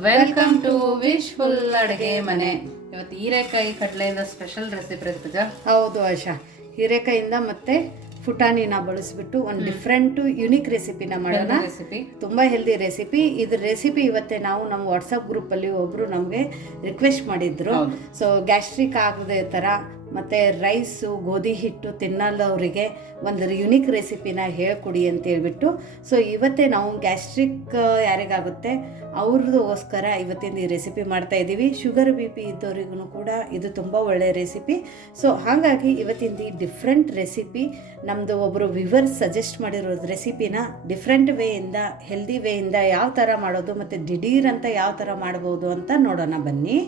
Welcome to wishful ಅಡುಗೆ ಮನೆ. ಇವತ್ತು ಹೀರೆಕಾಯಿ ಕಡಲೆಯಿಂದ ಸ್ಪೆಷಲ್ ರೆಸಿಪಿ ಋತುಜ ಹೌದು ಆಶಾ. ಹೀರೆಕಾಯಿಂದ ಮತ್ತೆ ಫುಟಾನಿನ ಬಳಸಿಬಿಟ್ಟು ಒಂದು ಡಿಫ್ರೆಂಟ್ ಯುನಿಕ್ ರೆಸಿಪಿನ ಮಾಡೋಣ. ರೆಸಿಪಿ ತುಂಬ ಹೆಲ್ದಿ ರೆಸಿಪಿ ಇದ್ರ ರೆಸಿಪಿ ಇವತ್ತೆ ನಾವು ನಮ್ಮ ವಾಟ್ಸಪ್ ಗ್ರೂಪಲ್ಲಿ ಒಬ್ರು ನಮಗೆ ರಿಕ್ವೆಸ್ಟ್ ಮಾಡಿದ್ರು. ಸೊ ಗ್ಯಾಸ್ಟ್ರಿಕ್ ಆಗದೆ ಥರ ಮತ್ತು ರೈಸು, ಗೋಧಿ ಹಿಟ್ಟು ತಿನ್ನಲ್ಲವರಿಗೆ ಒಂದು ಯುನಿಕ್ ರೆಸಿಪಿನ ಹೇಳ್ಕೊಡಿ ಅಂತ ಹೇಳ್ಬಿಟ್ಟು. ಸೊ ಇವತ್ತೇ ನಾವು ಗ್ಯಾಸ್ಟ್ರಿಕ್ ಯಾರಿಗಾಗುತ್ತೆ, ಅವ್ರದೋಸ್ಕರ ಇವತ್ತಿನ ಈ ರೆಸಿಪಿ ಮಾಡ್ತಾ ಇದ್ದೀವಿ. ಶುಗರ್ ಬಿ ಪಿ ಇದ್ದವರಿಗೂ ಕೂಡ ಇದು ತುಂಬ ಒಳ್ಳೆಯ ರೆಸಿಪಿ ಸೊ ಹಾಗಾಗಿ ಇವತ್ತಿಂದ ಈ ಡಿಫ್ರೆಂಟ್ ರೆಸಿಪಿ ನಮ್ಮದು ಒಬ್ಬರು ವಿವರ್ಸ್ ಸಜೆಸ್ಟ್ ಮಾಡಿರೋ ರೆಸಿಪಿನ ಡಿಫ್ರೆಂಟ್ ವೇಯಿಂದ ಹೆಲ್ದಿ ವೇಯಿಂದ ಯಾವ ಥರ ಮಾಡೋದು ಮತ್ತು ದಿಢೀರ್ ಅಂತ ಯಾವ ಥರ ಮಾಡ್ಬೋದು ಅಂತ ನೋಡೋಣ ಬನ್ನಿ.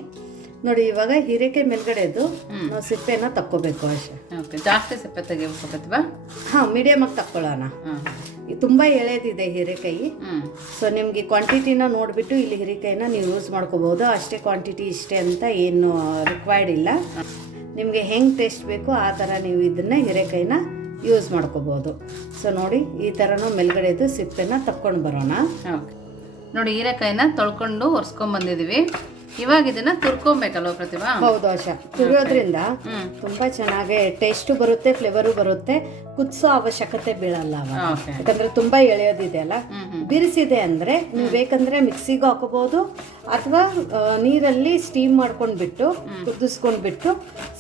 ನೋಡಿ ಇವಾಗ ಹೀರೆಕಾಯಿ ಮೇಲ್ಗಡೆದು ನಾವು ಸಿಪ್ಪೆನ ತಕ್ಕೋಬೇಕು ಅಷ್ಟೇ. ಓಕೆ ಜಾಸ್ತಿ ಸಿಪ್ಪೆ ತೆಗಿಬೇಕು ಹಾ ಹಾಂ ಮೀಡಿಯಮಾಗಿ ತಕ್ಕೊಳ್ಳೋಣ. ತುಂಬ ಎಳೆದಿದೆ ಹೀರೆಕಾಯಿ. ಸೊ ನಿಮಗೆ ಕ್ವಾಂಟಿಟಿನ ನೋಡಿಬಿಟ್ಟು ಇಲ್ಲಿ ಹೀರೆಕಾಯಿನ ನೀವು ಯೂಸ್ ಮಾಡ್ಕೋಬೋದು. ಅಷ್ಟೇ ಕ್ವಾಂಟಿಟಿ ಇಷ್ಟೇ ಅಂತ ಏನು ರಿಕ್ವೈರ್ಡ್ ಇಲ್ಲ. ನಿಮಗೆ ಹೆಂಗೆ ಟೇಸ್ಟ್ ಬೇಕು ಆ ಥರ ನೀವು ಇದನ್ನ ಹೀರೆಕಾಯಿನ ಯೂಸ್ ಮಾಡ್ಕೋಬೋದು. ಸೊ ನೋಡಿ ಈ ಥರನೂ ಮೇಲ್ಗಡೆದು ಸಿಪ್ಪೆನ ತಕ್ಕೊಂಡು ಬರೋಣ. ಓಕೆ. ನೋಡಿ ಹೀರೆಕಾಯಿನ ತೊಳ್ಕೊಂಡು ಒರೆಸ್ಕೊಂಡ್ ಬಂದಿದ್ದೀವಿ. ಇವಾಗ ಇದನ್ನ ತುರ್ಕೊಬೇಕಲ್ವ ಪ್ರತಿಭಾ? ಹೌದು ಆಶಾ ತುರಿಯೋದ್ರಿಂದ ತುಂಬಾ ಚೆನ್ನಾಗಿ ಟೇಸ್ಟ್ ಬರುತ್ತೆ ಫ್ಲೇವರು ಬರುತ್ತೆ ಕುದಿಸೋ ಅವಶ್ಯಕತೆ ಬೀಳಲ್ಲ ಯಾಕಂದ್ರೆ ತುಂಬಾ ಎಳೆಯೋದಿದೆ ಅಲ್ಲ? ಬಿರಿಸಿದೆ ಅಂದ್ರೆ ನೀವು ಬೇಕಂದ್ರೆ ಮಿಕ್ಸಿಗೂ ಹಾಕೋಬಹುದು ಅಥವಾ ನೀರಲ್ಲಿ ಸ್ಟೀಮ್ ಮಾಡ್ಕೊಂಡ್ಬಿಟ್ಟು ಕುದಿಸ್ಕೊಂಡ್ಬಿಟ್ಟು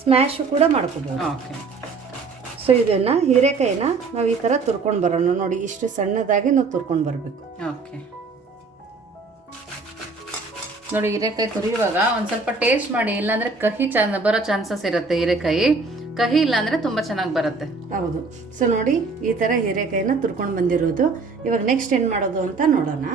ಸ್ಮ್ಯಾಶ್ ಕೂಡ ಮಾಡ್ಕೋಬಹುದು. ಸೊ ಇದನ್ನ ಹೀರೆಕಾಯಿನ ನಾವು ಈ ತರ ತುರ್ಕೊಂಡು ಬರೋಣ. ನೋಡಿ ಇಷ್ಟು ಸಣ್ಣದಾಗಿ ನಾವು ತುರ್ಕೊಂಡು ಬರಬೇಕು. ಓಕೆ ನೋಡಿ, ಹೀರೆಕಾಯಿ ತುರಿಯುವಾಗ ಒಂದು ಸ್ವಲ್ಪ ಟೇಸ್ಟ್ ಮಾಡಿ, ಇಲ್ಲಾಂದ್ರೆ ಕಹಿ ಚಂದ ಬರೋ ಚಾನ್ಸಸ್ ಇರುತ್ತೆ ಹೀರೆಕಾಯಿ. ಕಹಿ ಇಲ್ಲಾಂದ್ರೆ ತುಂಬಾ ಚೆನ್ನಾಗಿ ಬರುತ್ತೆ. ಹೌದು. ಸೊ ನೋಡಿ, ಈ ಥರ ಹೀರೆಕಾಯಿನ ತುರ್ಕೊಂಡು ಬಂದಿರೋದು. ಇವಾಗ ನೆಕ್ಸ್ಟ್ ಏನು ಮಾಡೋದು ಅಂತ ನೋಡೋಣ.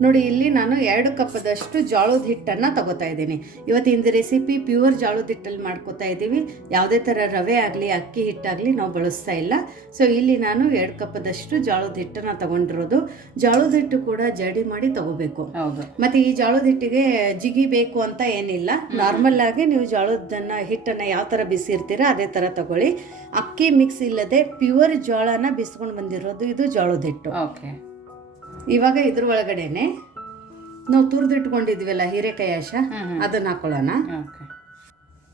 ನೋಡಿ ಇಲ್ಲಿ ನಾನು ಎರಡು ಕಪ್ಪದಷ್ಟು ಜೋಳದ ಹಿಟ್ಟನ್ನು ತಗೋತಾ ಇದ್ದೀನಿ. ಇವತ್ತಿನ ರೆಸಿಪಿ ಪ್ಯೂರ್ ಜೋಳದ ಹಿಟ್ಟಲ್ಲಿ ಮಾಡ್ಕೋತಾ ಇದ್ದೀವಿ. ಯಾವುದೇ ಥರ ರವೆ ಆಗಲಿ ಅಕ್ಕಿ ಹಿಟ್ಟಾಗಲಿ ನಾವು ಬಳಸ್ತಾ ಇಲ್ಲ. ಸೊ ಇಲ್ಲಿ ನಾನು ಎರಡು ಕಪ್ಪದಷ್ಟು ಜೋಳದ ಹಿಟ್ಟನ್ನು ತಗೊಂಡಿರೋದು. ಜೋಳದ ಹಿಟ್ಟು ಕೂಡ ಜಡಿ ಮಾಡಿ ತಗೋಬೇಕು. ಹೌದು. ಮತ್ತೆ ಈ ಜೋಳದ ಹಿಟ್ಟಿಗೆ ಜಿಗಿ ಬೇಕು ಅಂತ ಏನಿಲ್ಲ. ನಾರ್ಮಲ್ ಆಗಿ ನೀವು ಜೋಳದನ್ನ ಹಿಟ್ಟನ್ನ ಯಾವ ತರ ಬಿಸಿರ್ತೀರಾ ಅದೇ ಥರ ತಗೊಳ್ಳಿ. ಅಕ್ಕಿ ಮಿಕ್ಸ್ ಇಲ್ಲದೆ ಪ್ಯೂರ್ ಜೋಳನ ಬಿಸ್ಕೊಂಡು ಬಂದಿರೋದು ಇದು ಜೋಳದ ಹಿಟ್ಟು. ಓಕೆ ಇವಾಗ ಇದ್ರ ಒಳಗಡೆನೆ ನಾವು ತುರಿದಿಟ್ಕೊಂಡಿದ್ವಲ್ಲ ಹೀರೆಕಾಯಿ ಆಶ ಅದನ್ನ ಹಾಕೊಳ್ಳೋಣ.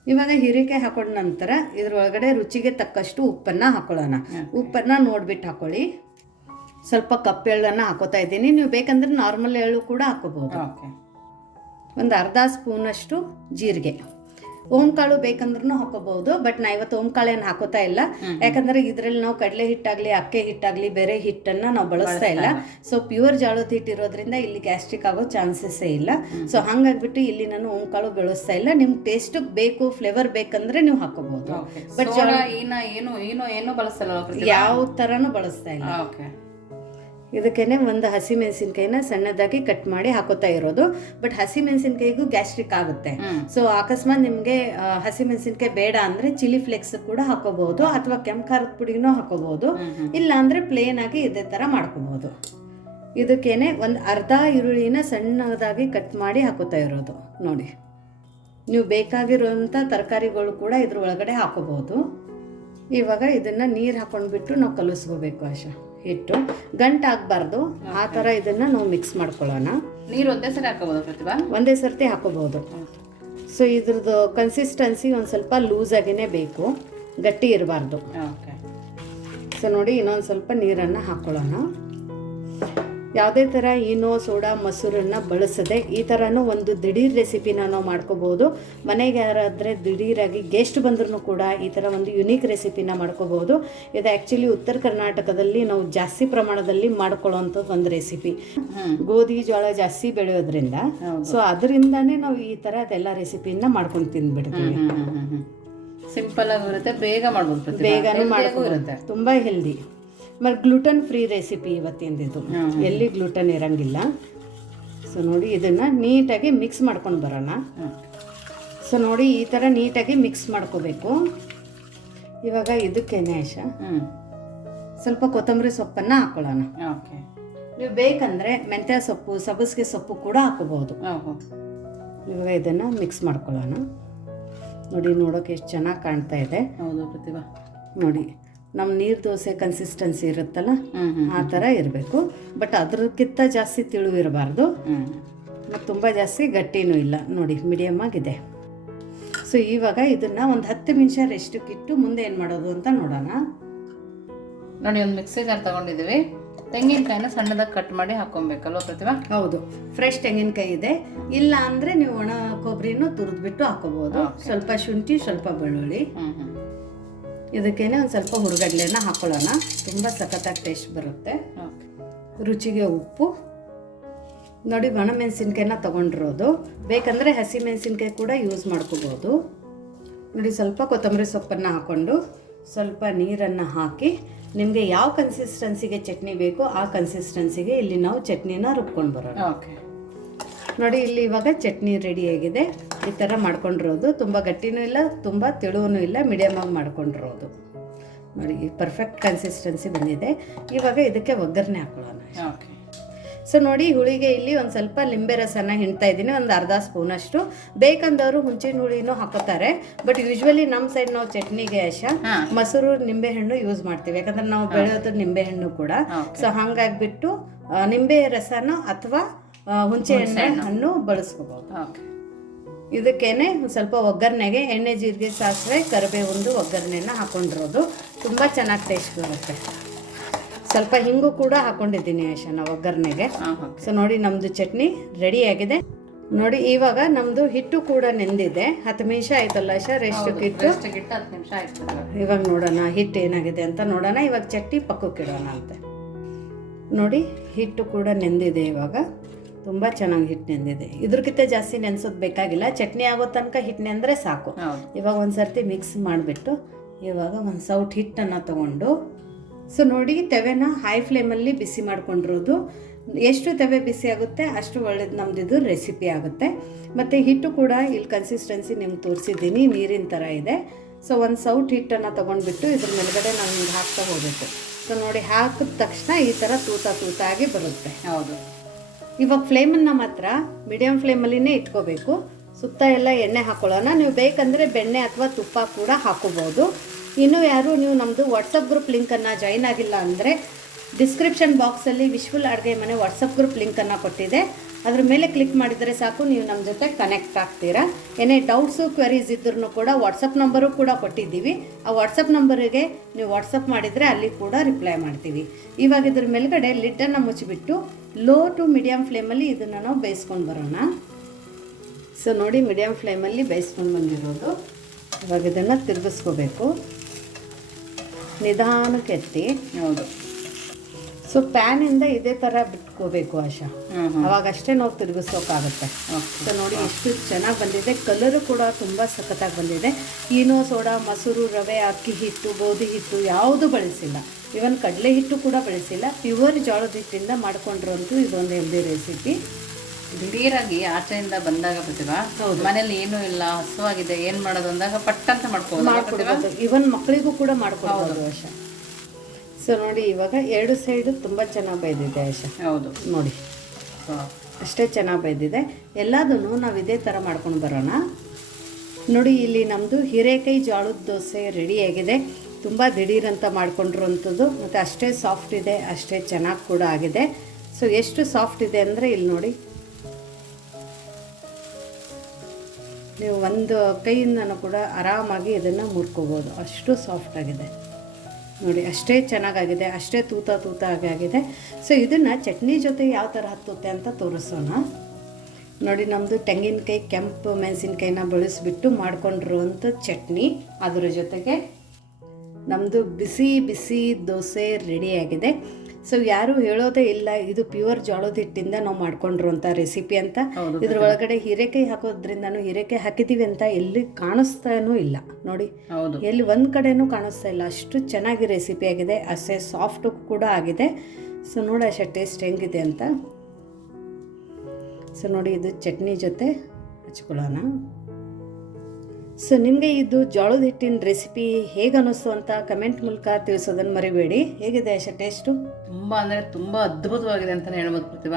ಇವಾಗ ಹೀರೆಕಾಯಿ ಹಾಕೊಂಡ ನಂತರ ಇದ್ರ ಒಳಗಡೆ ರುಚಿಗೆ ತಕ್ಕಷ್ಟು ಉಪ್ಪನ್ನ ಹಾಕೊಳ್ಳೋಣ. ಉಪ್ಪನ್ನ ನೋಡ್ಬಿಟ್ಟು ಹಾಕೊಳ್ಳಿ. ಸ್ವಲ್ಪ ಕಪ್ಪೆಳ್ಳನ್ನ ಹಾಕೋತಾ ಇದ್ದೀನಿ. ನೀವು ಬೇಕಂದ್ರೆ ನಾರ್ಮಲ್ ಎಳ್ಳು ಕೂಡ ಹಾಕೋಬಹುದು. ಒಂದು ಅರ್ಧ ಸ್ಪೂನಷ್ಟು ಜೀರಿಗೆ. ಓಂಕಾಳು ಬೇಕಂದ್ರೂ ಹಾಕೋಬಹುದು ಬಟ್ ನಾ ಇವತ್ತು ಓಂಕಾಳು ಏನು ಹಾಕೋತಾ ಇಲ್ಲ. ಯಾಕಂದ್ರೆ ಇದ್ರಲ್ಲಿ ನಾವು ಕಡಲೆ ಹಿಟ್ಟಾಗ್ಲಿ ಅಕ್ಕಿ ಹಿಟ್ಟಾಗ್ಲಿ ಬೇರೆ ಹಿಟ್ಟನ್ನ ನಾವು ಬಳಸ್ತಾ ಇಲ್ಲ. ಸೊ ಪ್ಯೂರ್ ಜೋಳದ ಹಿಟ್ಟು ಇರೋದ್ರಿಂದ ಇಲ್ಲಿ ಗ್ಯಾಸ್ಟ್ರಿಕ್ ಆಗೋ ಚಾನ್ಸಸ್ಸೇ ಇಲ್ಲ. ಸೊ ಹಂಗಾಗ್ಬಿಟ್ಟು ಇಲ್ಲಿ ನಾನು ಓಂಕಾಳು ಬೆಳೆಸ್ತಾ ಇಲ್ಲ. ನಿಮ್ ಟೇಸ್ಟ್ ಬೇಕು ಫ್ಲೇವರ್ ಬೇಕಂದ್ರೆ ನೀವು ಹಾಕೋಬಹುದು. ಬಟ್ ಏನೋ ಏನು ಏನು ಏನು ಬಳಸಲ್ಲ ಯಾವ ತರನು ಬಳಸ್ತಾ ಇಲ್ಲ. ಓಕೆ ಇದಕ್ಕೇನೆ ಒಂದು ಹಸಿ ಮೆಣಸಿನಕಾಯಿನ ಸಣ್ಣದಾಗಿ ಕಟ್ ಮಾಡಿ ಹಾಕೋತಾ ಇರೋದು. ಬಟ್ ಹಸಿ ಮೆಣಸಿನ್ಕಾಯಿಗೂ ಗ್ಯಾಸ್ಟ್ರಿಕ್ ಆಗುತ್ತೆ. ಸೊ ಅಕಸ್ಮಾತ್ ನಿಮಗೆ ಹಸಿ ಮೆಣಸಿನ್ಕಾಯಿ ಬೇಡ ಅಂದ್ರೆ ಚಿಲ್ಲಿ ಫ್ಲೆಕ್ಸ್ ಕೂಡ ಹಾಕೋಬಹುದು ಅಥವಾ ಕೆಂಪು ಖಾರದ ಪುಡಿನೂ ಹಾಕೋಬಹುದು. ಇಲ್ಲ ಅಂದ್ರೆ ಪ್ಲೇನ್ ಆಗಿ ಇದೇ ತರ ಮಾಡ್ಕೋಬಹುದು. ಇದಕ್ಕೇನೆ ಒಂದು ಅರ್ಧ ಈರುಳ್ಳಿನ ಸಣ್ಣದಾಗಿ ಕಟ್ ಮಾಡಿ ಹಾಕೋತಾ ಇರೋದು. ನೋಡಿ. ನೀವು ಬೇಕಾಗಿರುವಂಥ ತರಕಾರಿಗಳು ಕೂಡ ಇದ್ರ ಒಳಗಡೆ ಹಾಕೋಬಹುದು. ಇವಾಗ ಇದನ್ನ ನೀರು ಹಾಕೊಂಡ್ಬಿಟ್ಟು ನಾವು ಕಲಿಸ್ಕೋಬೇಕು ಆಶಾ. ಹಿಟ್ಟು ಗಂಟಾಗಬಾರ್ದು ಆ ಥರ ಇದನ್ನು ನಾವು ಮಿಕ್ಸ್ ಮಾಡ್ಕೊಳ್ಳೋಣ. ನೀರು ಒಂದೇ ಸರಿ ಹಾಕೋಬೋದು ಪ್ರತಿಭಾ? ಒಂದೇ ಸರ್ತಿ ಹಾಕೋಬಹುದು. ಸೊ ಇದ್ರದ್ದು ಕನ್ಸಿಸ್ಟೆನ್ಸಿ ಒಂದು ಸ್ವಲ್ಪ ಲೂಸ್ ಆಗಿನೇ ಬೇಕು. ಗಟ್ಟಿ ಇರಬಾರ್ದು. ಸೊ ನೋಡಿ ಇನ್ನೊಂದು ಸ್ವಲ್ಪ ನೀರನ್ನು ಹಾಕೊಳ್ಳೋಣ. ಯಾವುದೇ ಥರ ಏನೋ ಸೋಡಾ ಮೊಸರನ್ನು ಬಳಸದೆ ಈ ಥರನೂ ಒಂದು ದಿಢೀರ್ ರೆಸಿಪಿನ ನಾವು ಮಾಡ್ಕೋಬೋದು. ಮನೆಗೆ ಯಾರಾದರೆ ದಿಢೀರಾಗಿ ಗೆಸ್ಟ್ ಬಂದ್ರೂ ಕೂಡ ಈ ಥರ ಒಂದು ಯುನೀಕ್ ರೆಸಿಪಿನ ಮಾಡ್ಕೋಬೋದು. ಇದು ಆ್ಯಕ್ಚುಲಿ ಉತ್ತರ ಕರ್ನಾಟಕದಲ್ಲಿ ನಾವು ಜಾಸ್ತಿ ಪ್ರಮಾಣದಲ್ಲಿ ಮಾಡ್ಕೊಳ್ಳೋವಂಥದ್ದು ಒಂದು ರೆಸಿಪಿ ಗೋಧಿ ಜೋಳ ಜಾಸ್ತಿ ಬೆಳೆಯೋದ್ರಿಂದ. ಸೊ ಅದರಿಂದನೇ ನಾವು ಈ ಥರ ಅದೆಲ್ಲ ರೆಸಿಪಿನ ಮಾಡ್ಕೊಂಡು ತಿಂದ್ಬಿಡ್ತೀವಿ. ಸಿಂಪಲ್ ಆಗಿರುತ್ತೆ ಬೇಗ ಮಾಡ್ಬೋದು ಬೇಗನೇ ಆಗೂ ತುಂಬ ಹೆಲ್ದಿ ಮತ್ತು ಗ್ಲೂಟನ್ ಫ್ರೀ ರೆಸಿಪಿ ಇವತ್ತಿಂದಿದ್ದು. ಎಲ್ಲಿ ಗ್ಲೂಟನ್ ಇರಂಗಿಲ್ಲ. ಸೊ ನೋಡಿ ಇದನ್ನು ನೀಟಾಗಿ ಮಿಕ್ಸ್ ಮಾಡ್ಕೊಂಡು ಬರೋಣ. ಸೊ ನೋಡಿ ಈ ಥರ ನೀಟಾಗಿ ಮಿಕ್ಸ್ ಮಾಡ್ಕೋಬೇಕು. ಇವಾಗ ಇದಕ್ಕೆ ನೇಷ ಸ್ವಲ್ಪ ಕೊತ್ತಂಬರಿ ಸೊಪ್ಪನ್ನು ಹಾಕೊಳ್ಳೋಣ. ಓಕೆ. ನೀವು ಬೇಕಂದರೆ ಮೆಂತ್ಯ ಸೊಪ್ಪು ಸಬಸಿಗೆ ಸೊಪ್ಪು ಕೂಡ ಹಾಕೋಬಹುದು ಇವಾಗ ಇದನ್ನು ಮಿಕ್ಸ್ ಮಾಡ್ಕೊಳ್ಳೋಣ. ನೋಡಿ ನೋಡೋಕೆ ಎಷ್ಟು ಚೆನ್ನಾಗಿ ಕಾಣ್ತಾ ಇದೆ. ಹೌದು ಪ್ರತಿಭಾ. ನೋಡಿ ನಮ್ಮ ನೀರು ದೋಸೆ ಕನ್ಸಿಸ್ಟೆನ್ಸಿ ಇರುತ್ತಲ್ಲ ಆ ಥರ ಇರಬೇಕು. ಬಟ್ ಅದಕ್ಕಿಂತ ಜಾಸ್ತಿ ತಿಳುವಿರಬಾರ್ದು ಮತ್ತು ತುಂಬ ಜಾಸ್ತಿ ಗಟ್ಟಿನೂ ಇಲ್ಲ. ನೋಡಿ ಮೀಡಿಯಮ್ ಆಗಿದೆ. ಸೊ ಇವಾಗ ಇದನ್ನು ಒಂದು ಹತ್ತು ನಿಮಿಷ ರೆಸ್ಟಿಗೆ ಇಟ್ಟು ಮುಂದೆ ಏನು ಮಾಡೋದು ಅಂತ ನೋಡೋಣ. ನೋಡಿ ಒಂದು ಮಿಕ್ಸಿ ಜಾರ್ ತಗೊಂಡಿದ್ದೀವಿ. ತೆಂಗಿನಕಾಯಿನ ಸಣ್ಣದಾಗಿ ಕಟ್ ಮಾಡಿ ಹಾಕೊಬೇಕಲ್ವ ಪ್ರತಿಭಾ ಹೌದು. ಫ್ರೆಶ್ ತೆಂಗಿನಕಾಯಿ ಇದೆ. ಇಲ್ಲ ಅಂದರೆ ನೀವು ಒಣ ಕೊಬ್ಬರಿನೂ ತುರಿದ್ಬಿಟ್ಟು ಹಾಕೋಬೋದು ಸ್ವಲ್ಪ ಶುಂಠಿ ಸ್ವಲ್ಪ ಬೆಳ್ಳುಳ್ಳಿ. ಇದಕ್ಕೇನೆ ಒಂದು ಸ್ವಲ್ಪ ಹುರುಗಡ್ಲೆನ ಹಾಕೊಳ್ಳೋಣ. ತುಂಬ ಸಖತ್ತಾಗಿ ಟೇಸ್ಟ್ ಬರುತ್ತೆ. ರುಚಿಗೆ ಉಪ್ಪು. ನೋಡಿ ಒಣಮೆಣಸಿನ್ಕಾಯಿನ ತೊಗೊಂಡಿರೋದು. ಬೇಕಂದರೆ ಹಸಿ ಮೆಣಸಿನ್ಕಾಯಿ ಕೂಡ ಯೂಸ್ ಮಾಡ್ಕೋಬೋದು. ನೋಡಿ ಸ್ವಲ್ಪ ಕೊತ್ತಂಬರಿ ಸೊಪ್ಪನ್ನು ಹಾಕ್ಕೊಂಡು ಸ್ವಲ್ಪ ನೀರನ್ನು ಹಾಕಿ ನಿಮಗೆ ಯಾವ ಕನ್ಸಿಸ್ಟೆನ್ಸಿಗೆ ಚಟ್ನಿ ಬೇಕೋ ಆ ಕನ್ಸಿಸ್ಟೆನ್ಸಿಗೆ ಇಲ್ಲಿ ನಾವು ಚಟ್ನಿನ ರುಬ್ಕೊಂಡು ಬರೋಣ. ಓಕೆ ನೋಡಿ ಇಲ್ಲಿ ಇವಾಗ ಚಟ್ನಿ ರೆಡಿಯಾಗಿದೆ ಈ ಥರ ಮಾಡ್ಕೊಂಡಿರೋದು. ತುಂಬ ಗಟ್ಟಿನೂ ಇಲ್ಲ ತುಂಬ ತೆಳುವೂ ಇಲ್ಲ ಮೀಡಿಯಮಾಗಿ ಮಾಡ್ಕೊಂಡಿರೋದು. ನೋಡಿ ಪರ್ಫೆಕ್ಟ್ ಕನ್ಸಿಸ್ಟೆನ್ಸಿ ಬಂದಿದೆ. ಇವಾಗ ಇದಕ್ಕೆ ಒಗ್ಗರಣೆ ಹಾಕೊಳ್ಳೋಣ ಓಕೆ ಸೊ ನೋಡಿ ಹುಳಿಗೆ ಇಲ್ಲಿ ಒಂದು ಸ್ವಲ್ಪ ಲಿಂಬೆ ರಸನ ಹಿಂಡ್ತಾ ಇದ್ದೀನಿ ಒಂದು ಅರ್ಧ ಸ್ಪೂನಷ್ಟು ಬೇಕಂದವರು ಹುಂಚಿನ ಹುಳಿನೂ ಹಾಕೋತಾರೆ ಬಟ್ ಯೂಶ್ವಲಿ ನಮ್ಮ ಸೈಡ್ ನಾವು ಚಟ್ನಿಗೆ ಅಶ ಮೊಸರು ನಿಂಬೆಹಣ್ಣು ಯೂಸ್ ಮಾಡ್ತೀವಿ. ಯಾಕಂದ್ರೆ ನಾವು ಬೆಳೆಯೋದು ನಿಂಬೆಹಣ್ಣು ಕೂಡ. ಸೊ ಹಂಗಾಗ್ಬಿಟ್ಟು ನಿಂಬೆ ರಸನ ಅಥವಾ ಎಣ್ಣೆ ಹಣ್ಣು ಬಳಸ್ಕೋಬಹುದು ಓಕೆ. ಇದಕ್ಕೇನೆ ಒಂದ್ ಸ್ವಲ್ಪ ಒಗ್ಗರಣೆಗೆ ಎಣ್ಣೆ ಜೀರಿಗೆ ಸಾಸಿವೆ ಕರಿಬೇವೊಂದು ಒಗ್ಗರಣೆನ ಹಾಕೊಂಡಿರೋದು. ತುಂಬ ಚೆನ್ನಾಗಿ ಟೇಸ್ಟ್ ಬರುತ್ತೆ. ಸ್ವಲ್ಪ ಹಿಂಗು ಕೂಡ ಹಾಕೊಂಡಿದ್ದೀನಿ ಆಶನ ಒಗ್ಗರಣೆಗೆ. ಸೊ ನೋಡಿ ನಮ್ಮದು ಚಟ್ನಿ ರೆಡಿ ಆಗಿದೆ. ನೋಡಿ ಇವಾಗ ನಮ್ಮದು ಹಿಟ್ಟು ಕೂಡ ನೆಂದಿದೆ. ಹತ್ತು ನಿಮಿಷ ಆಯ್ತಲ್ಲ ಆಶಾ ರೆಸ್ಟ್ ಹಿಟ್ಟು. ಇವಾಗ ನೋಡೋಣ ಹಿಟ್ಟು ಏನಾಗಿದೆ ಅಂತ ನೋಡೋಣ. ಇವಾಗ ಚಟ್ನಿ ಪಕ್ಕಕ್ಕೆ ಇಡೋಣ ಅಂತೆ. ನೋಡಿ ಹಿಟ್ಟು ಕೂಡ ನೆಂದಿದೆ ಇವಾಗ. ತುಂಬ ಚೆನ್ನಾಗಿ ಹಿಟ್ಟು ನೆಂದಿದೆ. ಇದ್ರಕ್ಕಿಂತ ಜಾಸ್ತಿ ನೆನ್ಸೋದು ಬೇಕಾಗಿಲ್ಲ. ಚಟ್ನಿ ಆಗೋ ತನಕ ಹಿಟ್ಟು ನೆಂದರೆ ಸಾಕು. ಇವಾಗ ಒಂದು ಸರ್ತಿ ಮಿಕ್ಸ್ ಮಾಡಿಬಿಟ್ಟು ಇವಾಗ ಒಂದು ಸೌಟ್ ಹಿಟ್ಟನ್ನು ತಗೊಂಡು. ಸೊ ನೋಡಿ ತೆವೆನ ಹೈ ಫ್ಲೇಮಲ್ಲಿ ಬಿಸಿ ಮಾಡ್ಕೊಂಡಿರೋದು. ಎಷ್ಟು ತವೆ ಬಿಸಿ ಆಗುತ್ತೆ ಅಷ್ಟು ಒಳ್ಳೇದು ನಮ್ಮದಿದು ರೆಸಿಪಿ ಆಗುತ್ತೆ. ಮತ್ತು ಹಿಟ್ಟು ಕೂಡ ಇಲ್ಲಿ ಕನ್ಸಿಸ್ಟೆನ್ಸಿ ನಿಮ್ಗೆ ತೋರಿಸಿದ್ದೀನಿ ನೀರಿನ ಥರ ಇದೆ. ಸೊ ಒಂದು ಸೌಟ್ ಹಿಟ್ಟನ್ನು ತೊಗೊಂಡ್ಬಿಟ್ಟು ಇದ್ರ ಮೇಲ್ಗಡೆ ನಾನು ಹಾಕ್ತಾ ಹೋಗ್ಬೇಕು. ಸೊ ನೋಡಿ ಹಾಕಿದ ತಕ್ಷಣ ಈ ಥರ ತೂತ ತೂತ ಆಗಿ ಬರುತ್ತೆ. ಹೌದು. ಇವಾಗ ಫ್ಲೇಮನ್ನು ಮಾತ್ರ ಮೀಡಿಯಮ್ ಫ್ಲೇಮಲ್ಲಿನೇ ಇಟ್ಕೋಬೇಕು. ಸುತ್ತ ಎಲ್ಲ ಎಣ್ಣೆ ಹಾಕೊಳ್ಳೋಣ. ನೀವು ಬೇಕಂದರೆ ಬೆಣ್ಣೆ ಅಥವಾ ತುಪ್ಪ ಕೂಡ ಹಾಕೋಬೋದು. ಇನ್ನೂ ಯಾರು ನೀವು ನಮ್ಮದು ವಾಟ್ಸಪ್ ಗ್ರೂಪ್ ಲಿಂಕನ್ನು ಜಾಯಿನ್ ಆಗಿಲ್ಲ ಅಂದರೆ ಡಿಸ್ಕ್ರಿಪ್ಷನ್ ಬಾಕ್ಸಲ್ಲಿ ವಿಶ್ವಲ್ ಅಡುಗೆ ಮನೆ ವಾಟ್ಸಪ್ ಗ್ರೂಪ್ ಲಿಂಕನ್ನು ಕೊಟ್ಟಿದೆ. ಅದ್ರ ಮೇಲೆ ಕ್ಲಿಕ್ ಮಾಡಿದರೆ ಸಾಕು, ನೀವು ನಮ್ಮ ಜೊತೆ ಕನೆಕ್ಟ್ ಆಗ್ತೀರಾ. ಏನೇ ಡೌಟ್ಸು ಕ್ವೆರೀಸ್ ಇದ್ರೂ ಕೂಡ ವಾಟ್ಸಪ್ ನಂಬರು ಕೂಡ ಕೊಟ್ಟಿದ್ದೀವಿ. ಆ ವಾಟ್ಸಪ್ ನಂಬರಿಗೆ ನೀವು ವಾಟ್ಸಪ್ ಮಾಡಿದರೆ ಅಲ್ಲಿ ಕೂಡ ರಿಪ್ಲೈ ಮಾಡ್ತೀವಿ. ಇವಾಗ ಇದ್ರ ಮೇಲ್ಗಡೆ ಲಿಡ್ಡನ್ನು ಮುಚ್ಚಿಬಿಟ್ಟು ಲೋ ಟು ಮೀಡಿಯಮ್ ಫ್ಲೇಮಲ್ಲಿ ಇದನ್ನು ನಾವು ಬೇಯಿಸ್ಕೊಂಡು ಬರೋಣ. ಸೊ ನೋಡಿ ಮೀಡಿಯಮ್ ಫ್ಲೇಮಲ್ಲಿ ಬೇಯಿಸ್ಕೊಂಡು ಬಂದಿರೋದು. ಇವಾಗ ಇದನ್ನು ತಿರುಗಿಸ್ಕೋಬೇಕು. ನಿಧಾನಕ್ಕೆ ಎತ್ತಿ. ಹೌದು. ಸೊ ಪ್ಯಾನಿಂದ ಇದೇ ಥರ ಬಿಟ್ಕೋಬೇಕು ಆಶಾ. ಅವಾಗ ಅಷ್ಟೇ ನಾವು ತಿರುಗಿಸೋಕ್ಕಾಗುತ್ತೆ ಸೊ ನೋಡಿ ಎಷ್ಟು ಚೆನ್ನಾಗಿ ಬಂದಿದೆ. ಕಲರು ಕೂಡ ತುಂಬ ಸಖತ್ತಾಗಿ ಬಂದಿದೆ. ಈನೋ ಸೋಡಾ ಮೊಸರು ರವೆ ಅಕ್ಕಿ ಹಿಟ್ಟು ಗೋಧಿ ಹಿಟ್ಟು ಯಾವುದು ಬಳಸಿಲ್ಲ. ಇವನ್ ಕಡಲೆ ಹಿಟ್ಟು ಕೂಡ ಬಳಸಿಲ್ಲ. ಪ್ಯೂರ್ ಜೋಳದ ಹಿಟ್ಟಿಂದ ಮಾಡ್ಕೊಂಡಿರೋಂಥದ್ದು ಇದೊಂದು ಹೆಲ್ದಿ ರೆಸಿಪಿ ದಿಢೀರಾಗಿ ಆಚೆಯಿಂದ ಬಂದಾಗ ಪ್ರತಿಭಾ ಮನೇಲಿ ಏನೂ ಇಲ್ಲ ಹಸುವಾಗಿದೆ ಏನು ಮಾಡೋದು ಅಂದಾಗ ಪಟ್ಟಂತ ಮಾಡ್ಕೋಬೋದು ಇವನ್ ಮಕ್ಕಳಿಗೂ ಕೂಡ ಮಾಡ್ಕೊಳ್ಬೋದು ಆಶ. ಸೊ ನೋಡಿ ಇವಾಗ ಎರಡು ಸೈಡು ತುಂಬ ಚೆನ್ನಾಗಿ ಬೈದಿದೆ ಆಶ ಹೌದು. ನೋಡಿ. ಅಷ್ಟೇ ಚೆನ್ನಾಗಿ ಬೈದಿದೆ ಎಲ್ಲದನ್ನು ನಾವು ಇದೇ ಥರ ಮಾಡ್ಕೊಂಡು ಬರೋಣ. ನೋಡಿ ಇಲ್ಲಿ ನಮ್ಮದು ಹೀರೆಕಾಯಿ ಜೋಳದ ದೋಸೆ ರೆಡಿಯಾಗಿದೆ ತುಂಬ ದಿಢೀರಂತ ಮಾಡ್ಕೊಂಡಿರೋಂಥದ್ದು ಮತ್ತು ಅಷ್ಟೇ ಸಾಫ್ಟ್ ಇದೆ ಅಷ್ಟೇ ಚೆನ್ನಾಗಿ ಕೂಡ ಆಗಿದೆ. ಸೊ ಎಷ್ಟು ಸಾಫ್ಟ್ ಇದೆ ಅಂದರೆ ಇಲ್ಲಿ ನೋಡಿ. ನೀವು ಒಂದು ಕೈಯಿಂದನೂ ಕೂಡ ಆರಾಮಾಗಿ ಇದನ್ನು ಮುರ್ಕೋಬೋದು. ಅಷ್ಟು ಸಾಫ್ಟ್ ಆಗಿದೆ. ನೋಡಿ, ಅಷ್ಟೇ ಚೆನ್ನಾಗಾಗಿದೆ, ಅಷ್ಟೇ ತೂತ ತೂತ ಆಗಿ ಆಗಿದೆ. ಸೊ ಇದನ್ನು ಚಟ್ನಿ ಜೊತೆ ಯಾವ ಥರ ಹತ್ತುತ್ತೆ ಅಂತ ತೋರಿಸೋಣ. ನೋಡಿ ನಮ್ಮದು ತೆಂಗಿನಕಾಯಿ ಕೆಂಪು ಮೆಣಸಿನ್ಕಾಯಿನ ಬಳಸಿಬಿಟ್ಟು ಮಾಡಿಕೊಂಡಿರುವಂಥ ಚಟ್ನಿ. ಅದರ ಜೊತೆಗೆ ನಮ್ಮದು ಬಿಸಿ ಬಿಸಿ ದೋಸೆ ರೆಡಿಯಾಗಿದೆ ಸೊ ಯಾರು ಹೇಳೋದೇ ಇಲ್ಲ ಇದು ಪ್ಯೂರ್ ಜೋಳದ ಹಿಟ್ಟಿಂದ ನಾವು ಮಾಡ್ಕೊಂಡಿರುವಂಥ ರೆಸಿಪಿ ಅಂತ. ಇದ್ರ ಒಳಗಡೆ ಹೀರೆಕಾಯಿ ಹಾಕೋದ್ರಿಂದನೂ ಹೀರೆಕಾಯಿ ಹಾಕಿದೀವಿ ಅಂತ ಎಲ್ಲಿ ಕಾಣಿಸ್ತಾನೂ ಇಲ್ಲ. ನೋಡಿ ಎಲ್ಲಿ ಒಂದು ಕಡೆನೂ ಕಾಣಿಸ್ತಾ ಇಲ್ಲ. ಅಷ್ಟು ಚೆನ್ನಾಗಿ ರೆಸಿಪಿ ಆಗಿದೆ. ಅಷ್ಟೇ ಸಾಫ್ಟ್ ಕೂಡ ಆಗಿದೆ. ಸೊ ನೋಡಿ ಅಷ್ಟೇ ಟೇಸ್ಟ್ ಹೆಂಗಿದೆ ಅಂತ. ಸೊ ನೋಡಿ ಇದು ಚಟ್ನಿ ಜೊತೆ ಹಚ್ಕೊಳ್ಳೋಣ. ಸೊ ನಿಮಗೆ ಇದು ಜೋಳದ ಹಿಟ್ಟಿನ ರೆಸಿಪಿ ಹೇಗೆ ಅನ್ನಿಸ್ತು ಅಂತ ಕಮೆಂಟ್ ಮೂಲಕ ತಿಳಿಸೋದನ್ನು ಮರಿಬೇಡಿ. ಹೇಗಿದೆ ಆಶಾ ಟೇಸ್ಟು ತುಂಬ ಅಂದರೆ ತುಂಬ ಅದ್ಭುತವಾಗಿದೆ ಅಂತಲೇ ಹೇಳ್ಬೋದು ಪ್ರತಿಭಾ.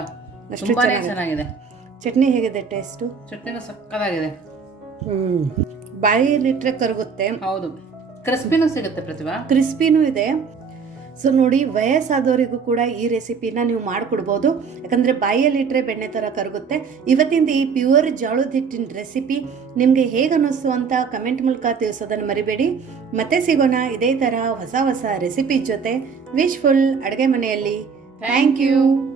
ಅಷ್ಟು ತುಂಬಾನೇ ಚೆನ್ನಾಗಿದೆ. ಚೆನ್ನಾಗಿದೆ. ಚಟ್ನಿ ಹೇಗಿದೆ ಟೇಸ್ಟು ಚಟ್ನಿನೂ ಸಕ್ಕತ್ತಾಗಿದೆ. ಹ್ಞೂ ಬಾಯಿಲಿಟ್ರೆ ಕರಗುತ್ತೆ. ಹೌದು. ಕ್ರಿಸ್ಪಿನೂ ಸಿಗುತ್ತೆ ಪ್ರತಿಭಾ. ಕ್ರಿಸ್ಪಿನೂ ಇದೆ. ಸೊ ನೋಡಿ, ವಯಸ್ಸಾದವರಿಗೂ ಕೂಡ ಈ ರೆಸಿಪಿನ ನೀವು ಮಾಡಿಕೊಡ್ಬೋದು. ಯಾಕಂದರೆ ಬಾಯಲ್ಲಿಟ್ಟರೆ ಬೆಣ್ಣೆ ಥರ ಕರಗುತ್ತೆ. ಇವತ್ತಿಂದ ಈ ಪ್ಯೂರ್ ಜೋಳದ ಹಿಟ್ಟಿನ ರೆಸಿಪಿ ನಿಮಗೆ ಹೇಗೆ ಅನ್ನಿಸ್ತು ಅಂತ ಕಮೆಂಟ್ ಮೂಲಕ ತಿಳಿಸೋದನ್ನು ಮರಿಬೇಡಿ. ಮತ್ತೆ ಸಿಗೋಣ ಇದೇ ಥರ ಹೊಸ ಹೊಸ ರೆಸಿಪಿ ಜೊತೆ. ವಿಶ್ಫುಲ್ ಅಡುಗೆ ಮನೆಯಲ್ಲಿ. Thank you